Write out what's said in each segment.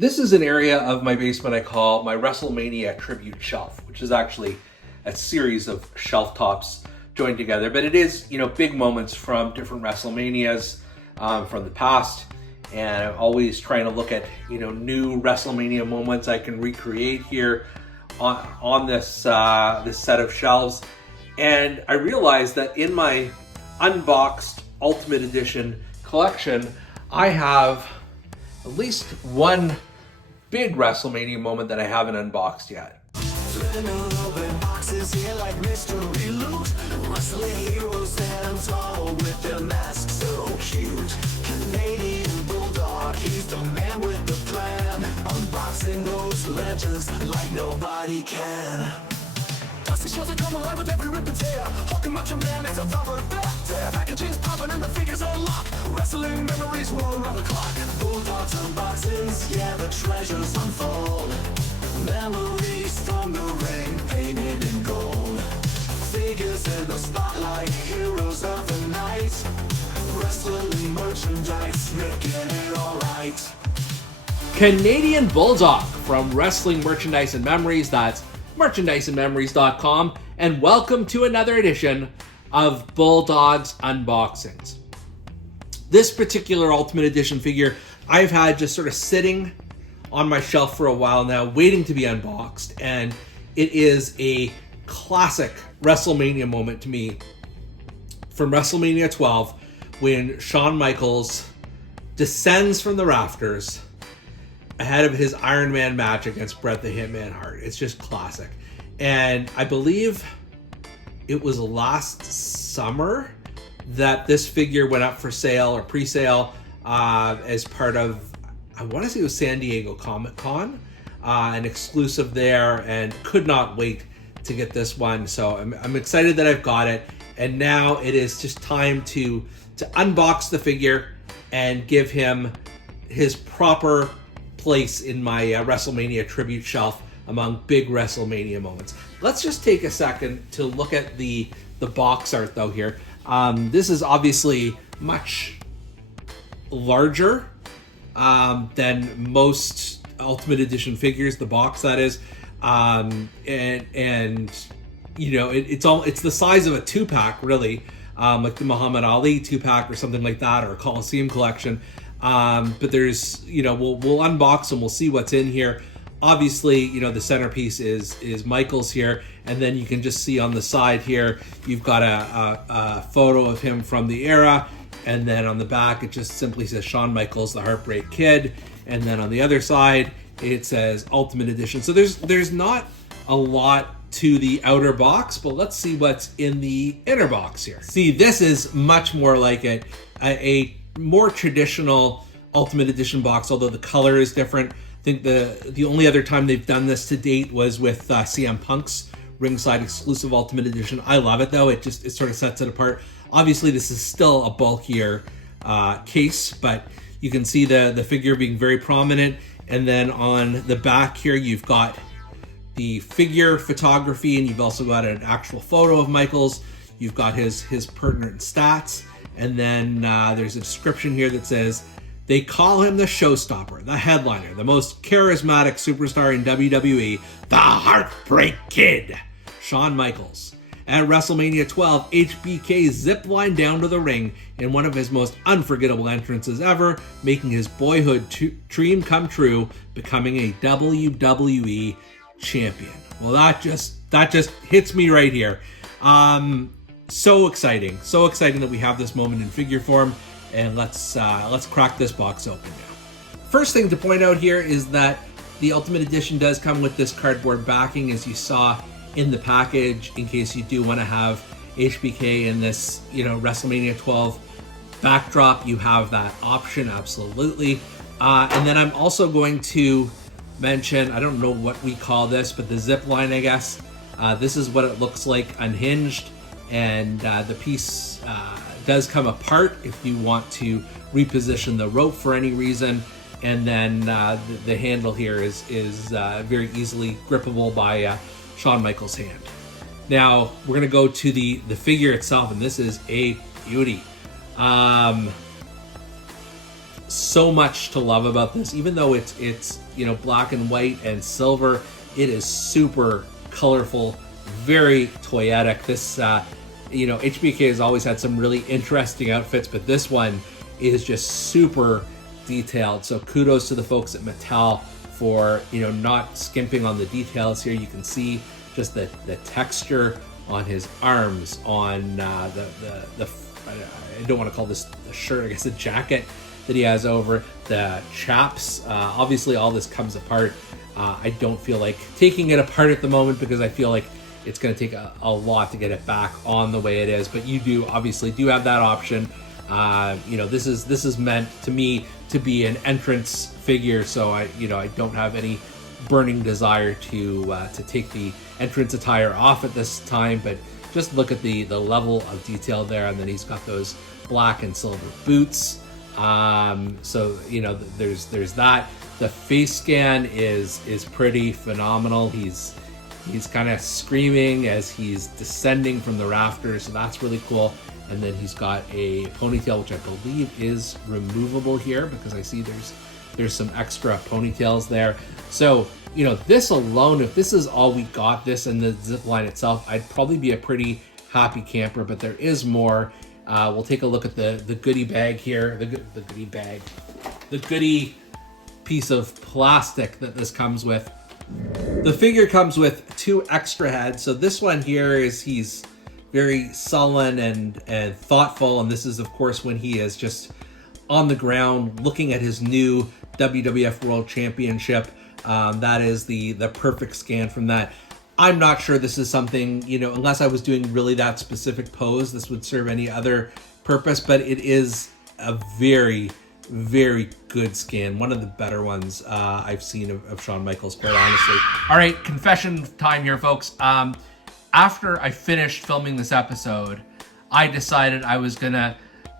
This is an area of my basement I call my WrestleMania tribute shelf, which is actually a series of shelf tops joined together. But it is, big moments from different WrestleManias from the past. And I'm always trying to look at, new WrestleMania moments I can recreate here on this this set of shelves. And I realized that in my unboxed Ultimate Edition collection, I have at least one big WrestleMania moment that I haven't unboxed yet. Boxes here like mystery loot. Wrestling heroes stand tall with their masks so cute. Canadian Bulldog, he's the man with the plan. Unboxing those legends like nobody can. Dusty shows come alive with every rip and tear. Hulking Macho Man makes a proper bet. Packaging's popping and the figures unlock. Wrestling memories roll around the clock. Bulldogs unboxings, yeah, the treasures unfold. Memories from the ring, painted in gold. Figures in the spotlight, heroes of the night. Wrestling merchandise, making it alright. Canadian Bulldog from Wrestling Merchandise and Memories. That's merchandiseandmemories.com, and welcome to another edition of Bulldog's Unboxings. This particular Ultimate Edition figure I've had just sort of sitting on my shelf for a while now, waiting to be unboxed, and it is a classic WrestleMania moment to me from WrestleMania 12 when Shawn Michaels descends from the rafters ahead of his Iron Man match against Bret the Hitman Hart. It's just classic. And I believe it was last summer that this figure went up for sale or pre-sale as part of, I want to say it was San Diego Comic-Con, an exclusive there, and could not wait to get this one. So I'm excited that I've got it. And now it is just time to unbox the figure and give him his proper place in my WrestleMania tribute shelf among big WrestleMania moments. Let's just take a second to look at the box art though here. This is obviously much larger than most Ultimate Edition figures, the box that is, it's the size of a 2-pack really, like the Muhammad Ali 2-pack or something like that, or a Coliseum collection. But there's, we'll unbox and we'll see what's in here. Obviously, the centerpiece is Michaels here, and then you can just see on the side here, you've got a photo of him from the era, and then on the back it just simply says Shawn Michaels, the Heartbreak Kid, and then on the other side it says Ultimate Edition. So there's not a lot to the outer box, but let's see what's in the inner box here. See, this is much more like a more traditional Ultimate Edition box, although the color is different. I think the only other time they've done this to date was with CM Punk's ringside exclusive Ultimate Edition. I love it though. It sort of sets it apart. Obviously this is still a bulkier case, but you can see the figure being very prominent. And then on the back here you've got the figure photography, and you've also got an actual photo of Michaels. You've got his pertinent stats. And then there's a description here that says, they call him the showstopper, the headliner, the most charismatic superstar in WWE, the Heartbreak Kid, Shawn Michaels. At WrestleMania 12, HBK ziplined down to the ring in one of his most unforgettable entrances ever, making his boyhood dream come true, becoming a WWE champion. Well, that just hits me right here. So exciting that we have this moment in figure form, and let's crack this box open now. First thing to point out here is that the Ultimate Edition does come with this cardboard backing, as you saw in the package, in case you do want to have HBK in this, WrestleMania 12 backdrop. You have that option, absolutely. And then I'm also going to mention, I don't know what we call this, but the zip line, I guess. This is what it looks like unhinged. And the piece does come apart if you want to reposition the rope for any reason. And then the handle here is very easily grippable by Shawn Michaels' hand. Now we're gonna go to the figure itself, and this is a beauty. so much to love about this. Even though it's black and white and silver, it is super colorful, very toyetic. This HBK has always had some really interesting outfits, but this one is just super detailed. So kudos to the folks at Mattel for not skimping on the details here. You can see just the texture on his arms, on the I don't want to call this a shirt, I guess a jacket that he has over, the chaps. Obviously all this comes apart. I don't feel like taking it apart at the moment because I feel like it's going to take a lot to get it back on the way it is, but you obviously do have that option. This is meant to me to be an entrance figure, so I don't have any burning desire to take the entrance attire off at this time, but just look at the level of detail there. And then he's got those black and silver boots. So there's that. The face scan is pretty phenomenal. He's kind of screaming as he's descending from the rafters, so that's really cool. And then he's got a ponytail, which I believe is removable here because I see there's some extra ponytails there. So this alone, if this is all we got, this and the zip line itself, I'd probably be a pretty happy camper. But there is more. We'll take a look at the goodie bag here. The goodie bag, the goodie piece of plastic that this comes with. The figure comes with 2 extra heads. So this one here he's very sullen and thoughtful, and this is of course when he is just on the ground looking at his new WWF World Championship. That is the perfect scan from that. I'm not sure this is something, unless I was doing really that specific pose, this would serve any other purpose, but it is a very, very good scan. One of the better ones I've seen of Shawn Michaels, quite honestly. All right, confession time here, folks. After I finished filming this episode, I decided I was gonna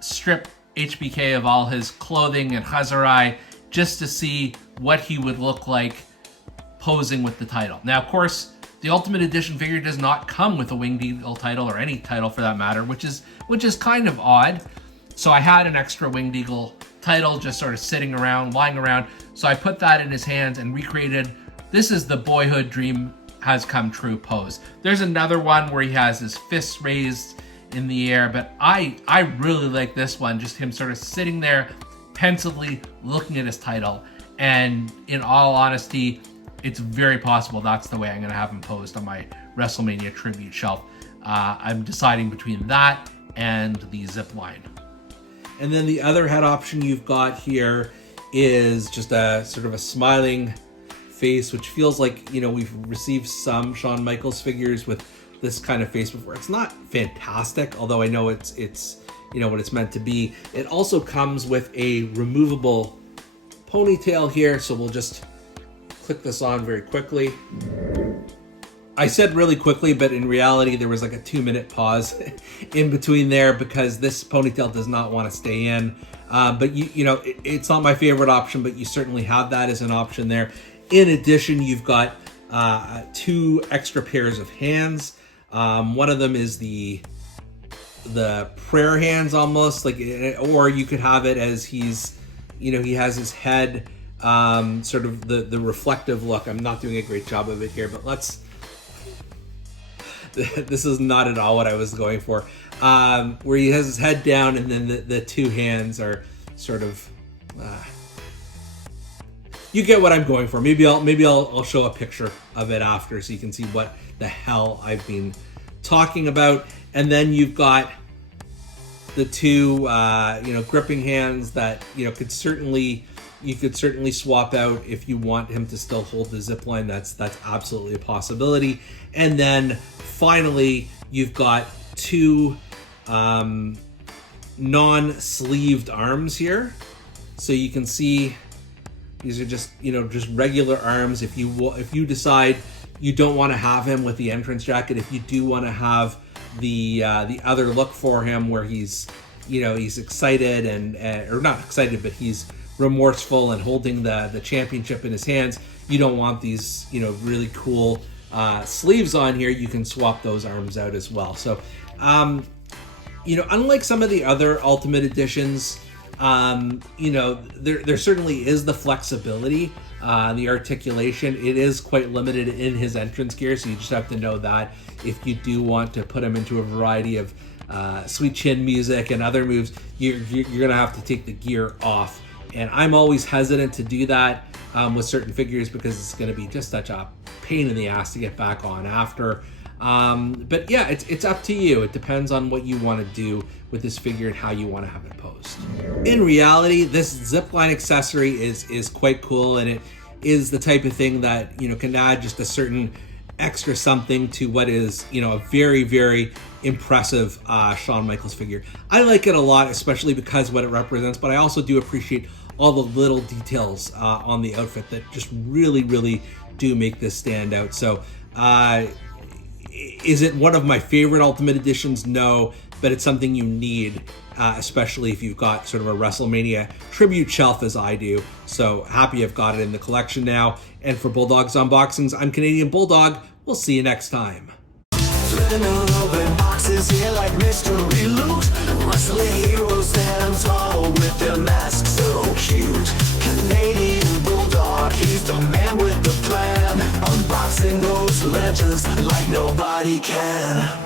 strip HBK of all his clothing and Hazarai just to see what he would look like posing with the title. Now, of course, the Ultimate Edition figure does not come with a Winged Eagle title, or any title for that matter, which is kind of odd. So I had an extra Winged Eagle title just sort of sitting around, lying around. So I put that in his hands and recreated, this is the boyhood dream has come true pose. There's another one where he has his fists raised in the air, but I really like this one, just him sort of sitting there pensively looking at his title. And in all honesty, it's very possible that's the way I'm gonna have him posed on my WrestleMania tribute shelf. I'm deciding between that and the zip line. And then the other head option you've got here is just a sort of a smiling face, which feels like, we've received some Shawn Michaels figures with this kind of face before. It's not fantastic, although I know it's what it's meant to be. It also comes with a removable ponytail here, so we'll just click this on very quickly. I said really quickly, but in reality there was like a 2-minute pause in between there because this ponytail does not want to stay in. But it's not my favorite option, but you certainly have that as an option there. In addition, you've got 2 extra pairs of hands. One of them is the prayer hands almost, like, or you could have it as he's, he has his head sort of the reflective look. I'm not doing a great job of it here, but this is not at all what I was going for. Where he has his head down and then the 2 hands are sort of, you get what I'm going for. Maybe I'll show a picture of it after so you can see what the hell I've been talking about. And then you've got the 2 gripping hands that you could certainly swap out if you want him to still hold the zip line. That's absolutely a possibility. And then finally you've got 2 non-sleeved arms here, so you can see these are just regular arms. If you decide you don't want to have him with the entrance jacket, if you do want to have the other look for him where he's excited and or not excited, but he's remorseful and holding the championship in his hands, you don't want these really cool sleeves on here, you can swap those arms out as well. So unlike some of the other Ultimate Editions, There certainly is the flexibility, the articulation. It is quite limited in his entrance gear, so you just have to know that if you do want to put him into a variety of sweet chin music and other moves, you're gonna have to take the gear off. And I'm always hesitant to do that with certain figures because it's going to be just such a pain in the ass to get back on after. But yeah, it's up to you. It depends on what you want to do with this figure and how you want to have it posed. In reality, this zipline accessory is quite cool, and it is the type of thing that can add just a certain extra something to what is a very, very impressive Shawn Michaels figure. I like it a lot, especially because of what it represents, but I also do appreciate all the little details on the outfit that just really, really do make this stand out. So is it one of my favorite Ultimate Editions? No, but it's something you need, especially if you've got sort of a WrestleMania tribute shelf as I do. So happy I've got it in the collection now. And for Bulldog's Unboxings, I'm Canadian Bulldog. We'll see you next time. Boxes here like mystery loot. Wrestling heroes stand tall with their masks so cute. Canadian Bulldog, he's the man with the plan. Unboxing those legends like nobody can.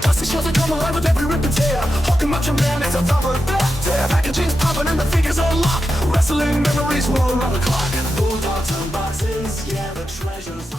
Dusty shows that come alive with every rip and tear. Hulking Macho Man is a thumper back there. Packaging's popping and the figures unlock. Wrestling memories roll around the clock. Bulldog's unboxings, yeah, the treasures.